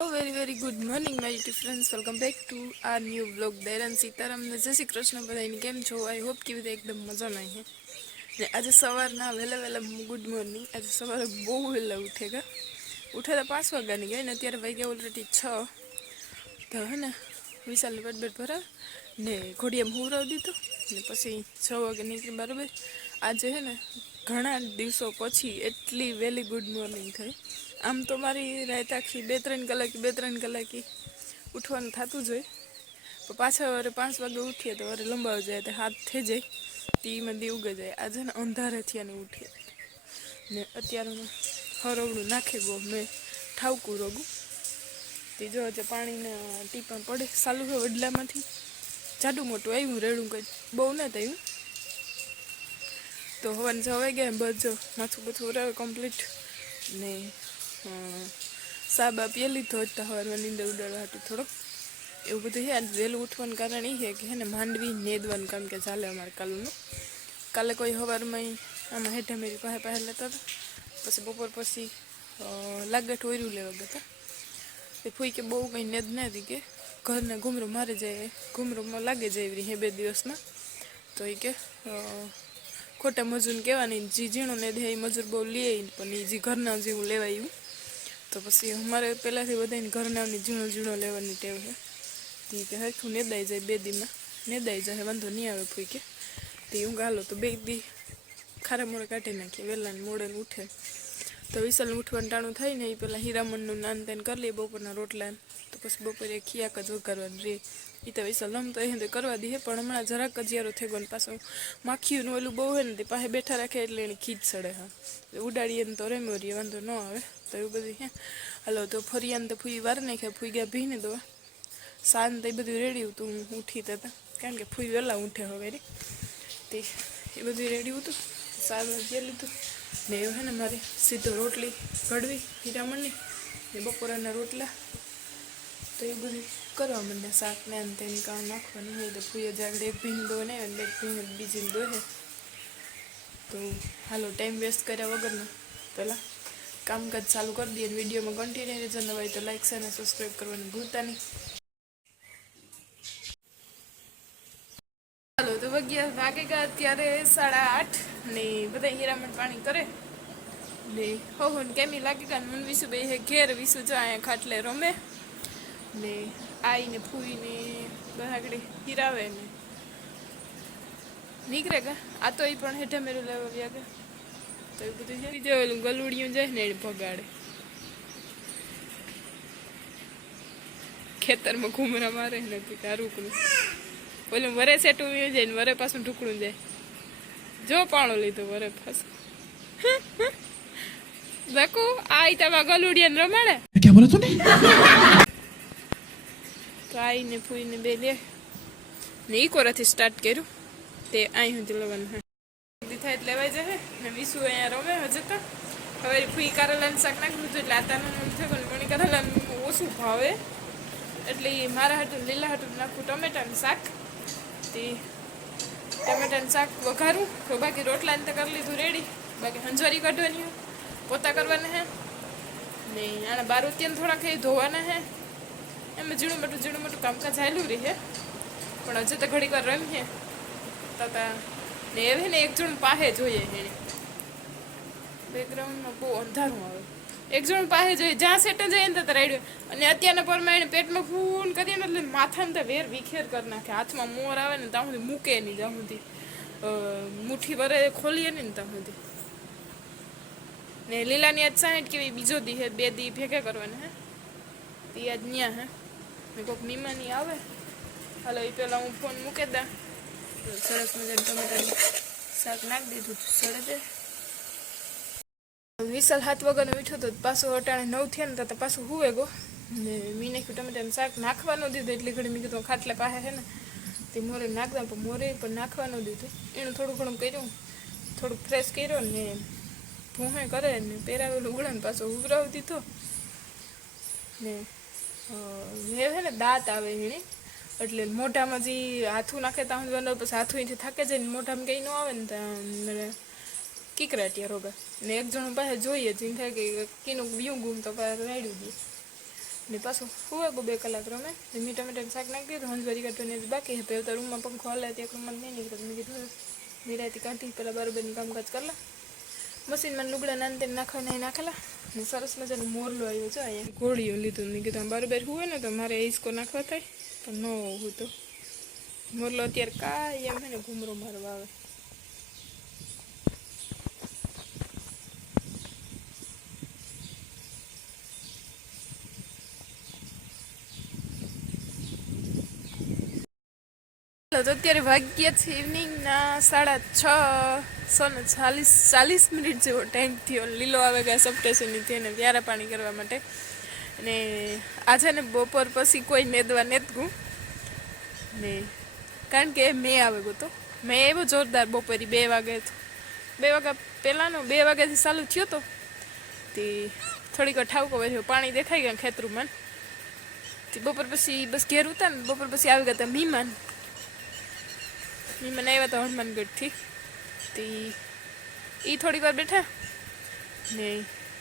Very very good morning my YouTube friends, welcome back to our new blog. Dayaram Sitaram ने जय श्री कृष्ण बधाई केम छो। I hope कि બધા એકદમ મજામાં હે ને આજે સવારના વહેલા વહેલા ગુડ મોર્નિંગ। આજે સવારે બહુ વહેલા ઉઠે તો 5 વાગ્યાની ગઈ ને અત્યારે વાગ્યા ઓલરેડી 6। તો હે ને વિશાલને પેટ ભરા ને ઘોડિયામાં હુવરાવી દીધું ને પછી 6 વાગે નીકળી બરાબર। આજે હે ને ઘણા દિવસો પછી એટલી વહેલી ગુડ મોર્નિંગ થઈ। આમ તો મારી રાત આખી 2-3 કલાકી ઉઠવાનું થતું જ હોય, પણ પાછા વારે 5 વાગે ઉઠીએ તો વારે લંબાવી જાય તો હાથ થઈ જાય તીમાં દી ઉગે જાય। આજે ને અંધારે થયાને ઉઠીએ ને અત્યારે હરવડું નાખે ગો મેં ઠાવકું રોગું તે જો આજે પાણીના ટીપા પડે ચાલુ હોય વડલામાંથી જાડું મોટું આવ્યું રેડું કંઈ બહુ ન થયું। તો હવાને 6 વાગ્યા બજો માથું બધું ઉરાવે કમ્પ્લીટ ને સાબા પીએ લીધો હતા સવારમાં નીંદર ઉડાડવા હતું થોડોક એવું બધું છે। આજે વહેલું ઉઠવાનું કારણ એ છે કે હે ને માંડવી નેદવાનું કામ કે ચાલે અમારે કાલનું। કાલે કોઈ સવારમાં આમાં હેઠા મેરી પાસે લેતા હતા, પછી બપોર પછી લાગઠ ઓર્યું લેવા ગયા તે ફૂઈ કે બહુ કંઈ નેદ ના હતી કે ઘરને ઘૂમરો મારે જાય ઘૂમરોમાં લાગે જાય એવી 2 દિવસમાં। તો એ કે ખોટા મજૂરને કહેવાની જે ઝીણું ને દે એ મજૂર બહુ લે પણ એ જે ઘરના જેવું લેવાય એવું। તો પછી અમારે પહેલાંથી બધાને ઘરનાની ઝીણો લેવાની ટેવ છે તે કે હરખું નેદાઈ જાય 2 દીમાં નેદાઈ જાય વાંધો નહીં આવે ફૂઈ કે તે ઊંઘ હાલો તો 2 દી ખારા મોડે કાઢી નાખીએ વહેલાને મોડે ઉઠે। તો વિશાલને ઉઠવાનું ટાણું થાય ને એ પહેલાં હીરામણનું નાન તેન કરી લઈએ બપોરના રોટલા, તો પછી બપોરે ખિયાક જ વઘારવાનું રહે એ તો વિશાલ રમતો એ તો કરવા દે પણ હમણાં જરાક જ યારો થઈ ગયો ને પાછું માખીઓનું ઓલું બહુ હોય ને તે પાસે બેઠા રાખે એટલે એને ખીચ ચડે। હા ઉડાડીએ ને તો રેમો રહીએ વાંધો ન આવે તો એવું બધું હે। હાલો તો ફરિયાને તો ફૂઈ વાર નાખ્યા ફૂઈ ગયા ભીને દો શાંત એ બધું રેડી હતું હું ઉઠી હતા કારણ કે ફૂઈ વહેલા ઉઠે હવે તે એ બધું રેડી હતું સારું ગયેલું લીધું ને એવું હે ને મારે સીધો રોટલી ઘડવી હીરામણની ને બપોરના રોટલા તો એ બધું કરવા માંડ્યા શાકને આને તેને કામ નાખવાનું હોય તો ફૂઈએ જાગડે એક ભીન દો ને એક ભીન બીજીને દો હે। તો હાલો ટાઈમ વેસ્ટ કર્યા વગરનો પહેલાં કામકાજ ચાલુ કરી દઈએ। વિડીયોમાં કન્ટિન્યુ રહેજો, નવા હોય તો લાઈક શેર અને સબસ્ક્રાઈબ કરવાનું ભૂલતા નહીં। ચાલો તો વાગે ગયા અત્યારે 8:30 ને બધા હીરામણ પાણી કરે ને હો ને કેમી લાગે ગયા મને વિસુ બે ઘેર વિસુ જો અહીંયા ખાટલે રમે ને આઈને ફૂઈને આગળ હીરાવે ને નીકળે ગયા આ તો એ પણ હેઠા મેરું લેવા ગયા ગયા તો એ બધું છે જો ઓલું ગલુડિયું જાય ને એને ભગાડે ખેતરમાં ઘૂમરા મારે નથી તારું ઓલું વરે સેટું જાય ને વરે પાછું ઢુકડું જાય જો પાણો લીધો વરે પાછું દેખો આ તમારા ગલુડિયાને રમાડે ક્યાં બોલો તું તો આઈને ફૂઈને બે લે ને ઈકોરાથી સ્ટાર્ટ કર્યું તે અહીં સુધી લેવાનું હે થાય એટલે લેવાઈ જશે ને વિસુ અહીંયા રમે હજુ તો હવે ફૂઈ કારેલાનું શાક નાખ્યું હતું એટલે આતાનું મન થયું પણ ઘણી કારેલાનું ઓછું ભાવે એટલે મારા હાટું લીલા હાટું નાખું ટમેટાનું શાક તે ટમેટાનું શાક વઘારું તો બાકી રોટલાને તો કરી લીધું રેડી બાકી હંજવારી કાઢવાની હે પોતા કરવાના હે ને આના બારોતિયાને થોડાક એ ધોવાના હે એમાં ઝીણું મોટું કામકાજ ચાલ્યું રહી હે પણ હજુ તો ઘડીક વાર રમીએ તતા ને હવે ને એક જણ પાસે જોઈએ એને બેકગ્રાઉન્ડમાં બહુ અંધારું આવે એક જણ પાસે જોઈએ જ્યાં સેટ જાય ને તો રાડ્યો અને અત્યારના પરમાં એને પેટમાં ફૂન કરીએ ને એટલે માથાને તો વેર વિખેર કરી નાખે હાથમાં મોર આવે ને ત્યાં સુધી મૂકે નહીં જ્યાં સુધી મુઠ્ઠી વરે ખોલીએ ને ત્યાં સુધી ને લીલાની આજ 60 કેવી બીજો દી હે 2 દી ભેગા કરવાના હે તે આજ ન્યા હે ને કોઈક મીમાની આવે હાલો એ પહેલાં હું ફોન મૂકી દા સરસ મજાનું ટમેટાનું શાક નાખી દીધું સડે દે વિશાલ 7 વાગ્યાનો મીઠો તો પાછું અટાણે 9 થયા ને તો પાછું હુવે ગો ને મી નાખ્યું ટમેટાનું શાક નાખવાનું દીધું એટલી ઘડી મેં કીધું ખાટલા પાસે છે ને તે મોરે નાખતા પણ મોરે પણ નાખવાનું દીધું એનું થોડું ઘણું કર્યું થોડુંક ફ્રેશ કર્યો ને ભૂંહે કરે ને પહેરાવેલું ઉગડાને પાછો ઉભરાવી દીધો ને મેં છે ને દાંત આવે એને એટલે મોઢામાં જે હાથું નાખે ત્યાં સુધી પછી હાથું અહીંથી થાકે જાય ને મોઢામાં કંઈ ન આવે ને ત્યાં કીકરાટિયા રોગા ને એક જણું પાસે જોઈએ જેમ થાય કે કીનું બીયું ગુમ તો રાડ્યું દે ને પાછું હુવે ગો 2 કલાક રમે મી ટમેટાનું શાક નાખી દીધું હંજવારી કાઢવાની બાકી હે તો રૂમમાં પંખો હલે ત્યાં રૂમમાં નહીં નીકળે મેં કીધું નિરાયતી કાઢી પેલા બરોબરનું કામકાજ કરલા મશીનમાં લુગડા નાનતે નાખવાના નાખેલા ને સરસ મજાનું મોરલો આવ્યો છે અહીંયા ગોળીઓ લીધું મેં કીધું બરોબર હુવે ને તો મારે હિસકો નાખવા થાય પણ ન હું તો મોરલો અત્યારે કાંઈ એમ હે ને ઘૂમરો મારવા આવે તો અત્યારે વાગ્યા છે ઇવનિંગના 6:30 40 મિનિટ જેવો ટાઈમ થયો લીલો આવે ગયા સબસ્ટેશનની થઈને વ્યારા પાણી કરવા માટે અને આજે ને બપોર પછી કોઈ નેદવા નેદગું ને કારણ કે મેં આવે ગયો તો મેં એવો જોરદાર બપોરે 2 વાગ્યા પહેલાંનો 2 વાગ્યાથી ચાલુ થયો તો તે થોડીક ઠાવકો વધ્યો પાણી દેખાઈ ગયા ખેતરુંમાં તે બપોર પછી બસ ઘેર ઉતા ને બપોર પછી આવી ગયા હતા મહેમાન આવ્યા હતા હનુમાનગઢથી તે એ થોડીક વાર બેઠા ને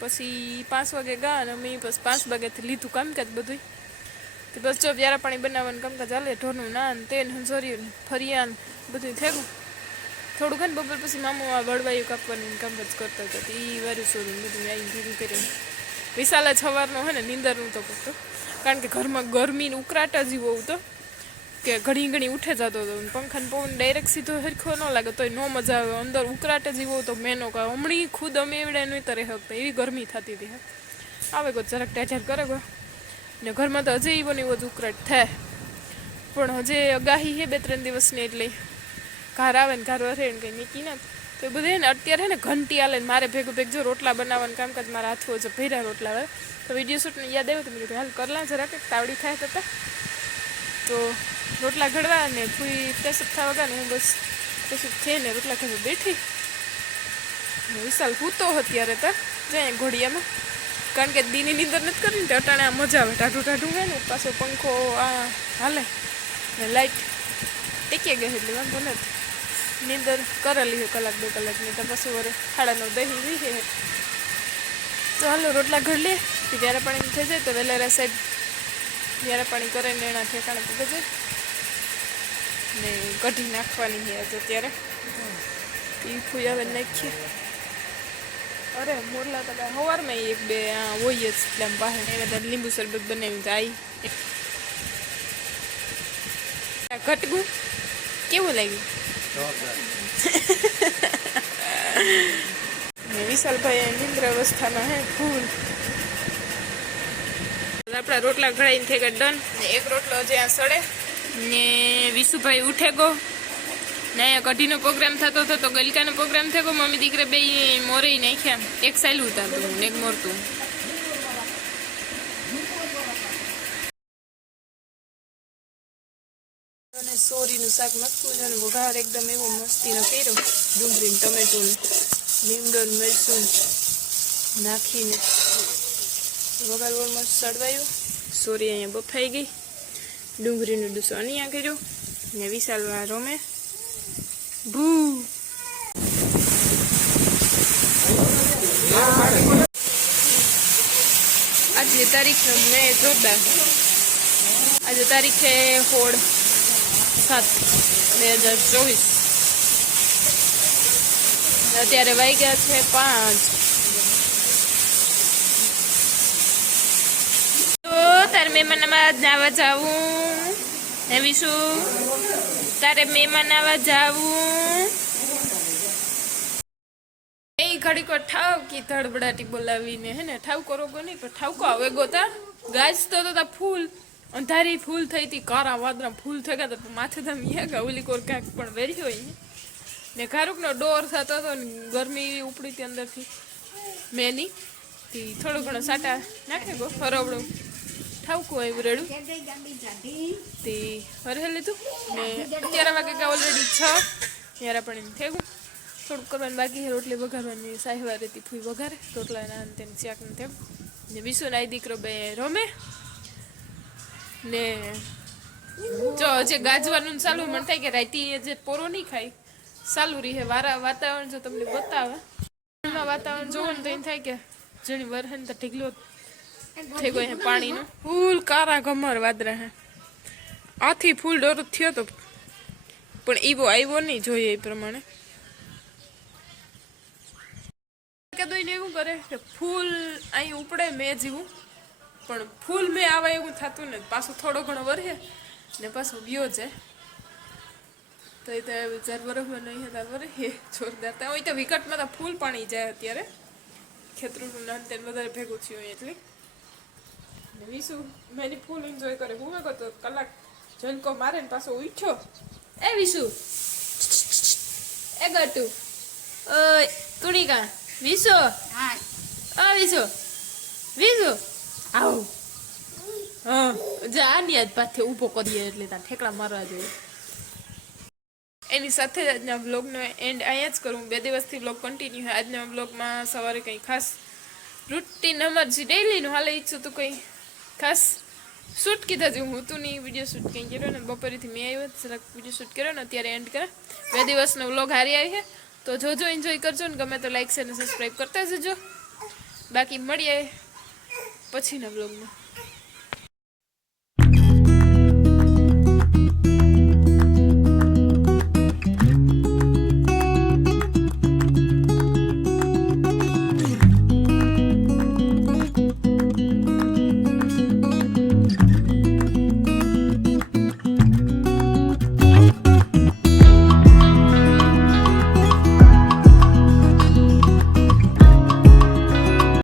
પછી 5 વાગે ગયા અને અમે બસ 5 વાગ્યાથી લીધું કામકાજ બધું તે બસ જો વ્યારા પાણી બનાવવાનું કામકાજ ચાલે ઢોરનું નાન તેન હંસોર્યું ફરિયાન બધું થયું થોડુંક ને બપોર પછી મામું આ વળવાયું કાપવાનું કામકાજ કરતા હતા એ વારું સોર્યું બધું આવીને ભેગું કર્યું વિશાલ સવારનો હોય ને નીંદરનું તો કરતો કારણ કે ઘરમાં ગરમીને ઉકળાટ જ બહુ તો કે ઘણી ઉઠે જતો હતો પંખાને પવન ડાયરેક્ટ સીધો હરખો ન લાગે તોય ન મજા આવે અંદર ઉકળાટ જીવો તો મેનો કહે હમણાં ખુદ અમે એવડે નહીં તરે શકતા એવી ગરમી થતી હતી આવે ગો જરાક ટેચર કરે ગો ને ઘરમાં તો હજી એવો ને એવો જ ઉકળાટ થાય પણ હજે આગાહી છે 2-3 દિવસની એટલે ઘર આવે ને ઘર વરે ને કંઈ નીકી ના તો એ બધું ને અત્યારે ને ઘંટી આલે ને મારે ભેગું જો રોટલા બનાવવાનું કામકાજ મારા હાથો છે ભર્યા રોટલા આવે તો વિડીયો શૂટને યાદ આવ્યું તો મેં કીધું હાલ કરલા જરાક તાવડી થાય હતા તો રોટલા ઘડવા ને ફૂઈ પેસપ થવા ગયા ને હું બસ પેસપ થઈને રોટલા ખાવા બેઠી વિશાલ પૂતો અત્યારે તો જાય ઘોડિયામાં કારણ કે દીની નીંદર નથી કરીને અટાણે આ મજા આવે ટાઢું હોય ને પાછો પંખો આ હાલે ને લાઈટ ટેકી ગઈ એટલે વાંધો નથી નીંદર કરેલી હોય 1-2 કલાકની તો પછી વરે 9:30 દહીં વીહે તો હાલો રોટલા ઘડ લે વ્યારા પાણી થઈ જાય તો વેલેરા સાઈડ વ્યારા પાણી કરે ને એના ઠેકાણે પગે જાય ને કઢી નાખવાની છે આજે અત્યારે એ ફૂઈ આવે નાખીએ અરે મોરલા તો કાંઈ સવારમાં 1-2 હોય જ એટલે આમ બહાર એને તો લીંબુ શરબત બનાવી તો આવી ઘટગું કેવું લાગ્યું વિશાલભાઈ નિંદ્ર અવસ્થામાં હે ફૂલ આપણા રોટલા ઘડાઈને થઈ ગયા ડન ને એક રોટલો જ્યાં સડે ને વિશુભાઈ ઉઠે ગો ને અહીંયા કઢીનો પ્રોગ્રામ થતો હતો ગલકાનો પ્રોગ્રામ થયો મમ્મી દીકરા બે મોરે નાખ્યા એક સાયલું ઉતારતું ને એક મોરતું અને સોરીનું શાક મસ્ત મજાનું વઘાર એકદમ એવો મસ્તીનો કર્યો ડુંગળી ટમેટું લીમડો મરચું નાખીને વઘાર મસ્ત સડવાયું સોરી અહીંયા બફાઈ ગઈ ડુંગળીનો ડૂસો અહીંયા કર્યો ને વિશાલવા રોમે ભૂ આજે તારીખ મેં જોરદાર આજે તારીખ છે 16/7/2024 અત્યારે વાગ્યા છે 5 તો તારે મહેમાનમાં નાવા જાવું ને વિશુ તારે મહેમાન આવવા જાવું એ ઘડીક ઠાવકી ધડબડાટી બોલાવીને હે ને ઠાવકો રોગો નહીં પણ ઠાવકો આવે ગોતા ગાજતો તો ફૂલ અંધારી ફૂલ થઈ હતી કારા વાદરા ફૂલ થઈ ગયા હતા માથે તમે ગયા ઓલી કોર ક્યાંક પણ વેરી હોય ને ખારુકનો ડોર થતો હતો ને ગરમી ઉપડી હતી અંદરથી મેની થોડો ઘણો સાટા નાખે ગો ફરવડો ઠાવકું આવ્યું રેડું તે હરે લીધું ને 11 વાગે ગયા ઓલરેડી 6 ત્યારે પણ થયું થોડુંક કરવાનું બાકી છે રોટલી વઘારવાની સાહેવા રહેતી ફૂઈ વઘારે રોટલાના અંતે શાકને થયું ને વિશુ નાઈ દીકરો બે રમે ને જો જે ગાજવાનું ચાલુ મને થાય કે રાતી જે પોરો નહીં ખાય ચાલુ રહી વાતાવરણ જો તમને બતાવે વાતાવરણ જોવો ને તો એમ થાય કે જેની વરહન તો ઢીકલો થઈ ગયો હે પાણીનું ફૂલ કારા ગમર વાદરા હે આથી ફૂલ ડર થયો તો પણ ઈવો આવ્યો નહીં જોઈએ એ પ્રમાણે કદોઈને એવું કરે કે ફૂલ અહીં ઉપડે મેં જીવું પણ ફૂલ મેં આવે એવું થતું ને પાછું થોડો ઘણો વરસે ને પાછું ગયો છે તો એ તો 4 વર્ષમાં નહીં હતા વરે જોરદાર ત્યાં હોય તો વિકટમાં તો ફૂલ પાણી જાય અત્યારે ખેતરું નાન તેને વધારે ભેગું થયું હોય એટલે ને વિશુ મેની ફૂલ એન્જોય કરે હું કરતો કલાક ઝનકો મારે ને પાછો ઉઠ્યો એ વિશુ એ ગટુ ઓય તુણીકા વિશુ હા વિશુ વિશુ આવ હા જા આની આજ પાછે ઊભો કરીએ એટલે તાર ઠેકડા મારવા જોઈએ એની સાથે જ આજના વ્લોગનો એન્ડ અહીંયા જ કરું 2 દિવસથી વ્લોગ કન્ટિન્યુ છે આજના વ્લોગમાં સવારે કંઈ ખાસ રૂટીન અમાર જે ડેઈલીનું હાલે ઈચ્છું તો કંઈ ખાસ શૂટ કીધા જેવું હું તું નહીં વિડીયો શૂટ કંઈ કર્યો ને બપોરેથી મેં આવ્યો જરાક વિડીયો શૂટ કર્યો ને અત્યારે એન્ડ કરે 2 દિવસનો વ્લોગ હારી આવી છે તો જોજો એન્જોય કરજો ને ગમે તો લાઈક શેર અને સબસ્ક્રાઈબ કરતા જજો બાકી મળીએ પછીના વ્લોગમાં